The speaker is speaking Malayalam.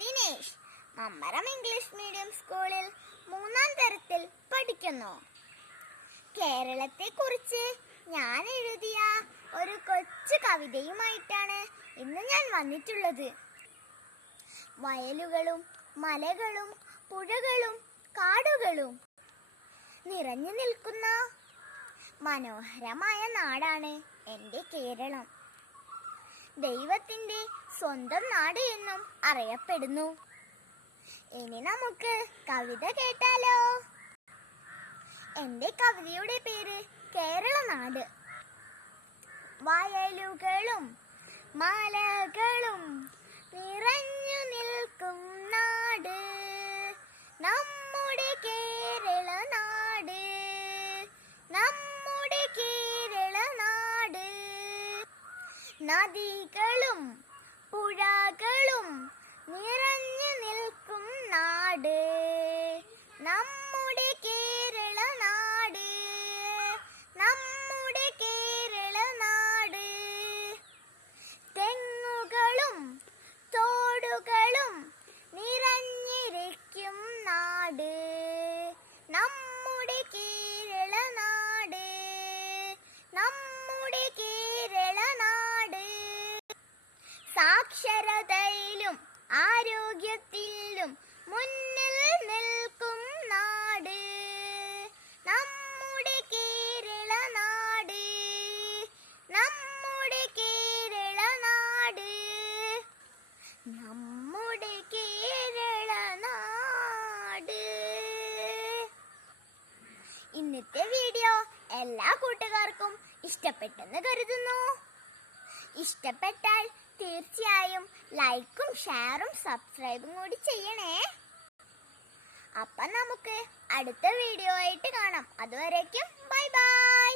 ദിനേശ്. മമ്മറം ഇംഗ്ലീഷ് മീഡിയം സ്കൂളിൽ 3-ാം തരത്തിൽ പഠിക്കുന്നു. കേരളത്തെക്കുറിച്ച് ഞാൻ എഴുതിയ ഒരു കൊച്ചു കവിതയുമായിട്ടാണ് ഇന്ന് ഞാൻ വന്നിട്ടുള്ളത്. വയലുകളും മലകളും പുഴകളും കാടുകളും നിറഞ്ഞു നിൽക്കുന്ന മനോഹരമായ നാടാണ് എൻ്റെ കേരളം. ദൈവത്തിൻ്റെ സ്വന്തം നാട് എന്നും അറിയപ്പെടുന്നു. ഇനി നമുക്ക് കവിത കേട്ടാലോ? എൻ്റെ കവിതയുടെ പേര് കേരളനാട്. വയലുകളും മലകളും നിറഞ്ഞു നിൽക്കും നാട് നമ്മുടെ കേരളനാട്, നമ്മുടെ കേരളനാട്. നദികളും പുഴകളും നിറഞ്ഞു നിൽക്കും നാട് നമ്മുടെ കേരളനാട്, നമ്മുടെ കേരളനാട്. തെങ്ങുകളും തോടുകളും നിറഞ്ഞിരിക്കും നാട് നമ്മുടെ കേരളനാട്, നമ്മുടെ കേരളനാട്. സാക്ഷരതയിലും ആരോഗ്യത്തിലും മുന്നിൽ നിൽക്കും നാട് നമ്മുടെ കേരളനാട്, നമ്മുടെ കേരളനാട്, നമ്മുടെ കേരളനാട്. ഇന്നത്തെ വീഡിയോ എല്ലാ കൂട്ടുകാർക്കും ഇഷ്ടപ്പെട്ടെന്ന് കരുതുന്നു. ഇഷ്ടപ്പെട്ടാൽ തീർച്ചയായും ലൈക്കും ഷെയറും സബ്സ്ക്രൈബും കൂടി ചെയ്യണേ. അപ്പം നമുക്ക് അടുത്ത വീഡിയോ ആയിട്ട് കാണാം. അതുവരേക്കും ബൈ ബൈ.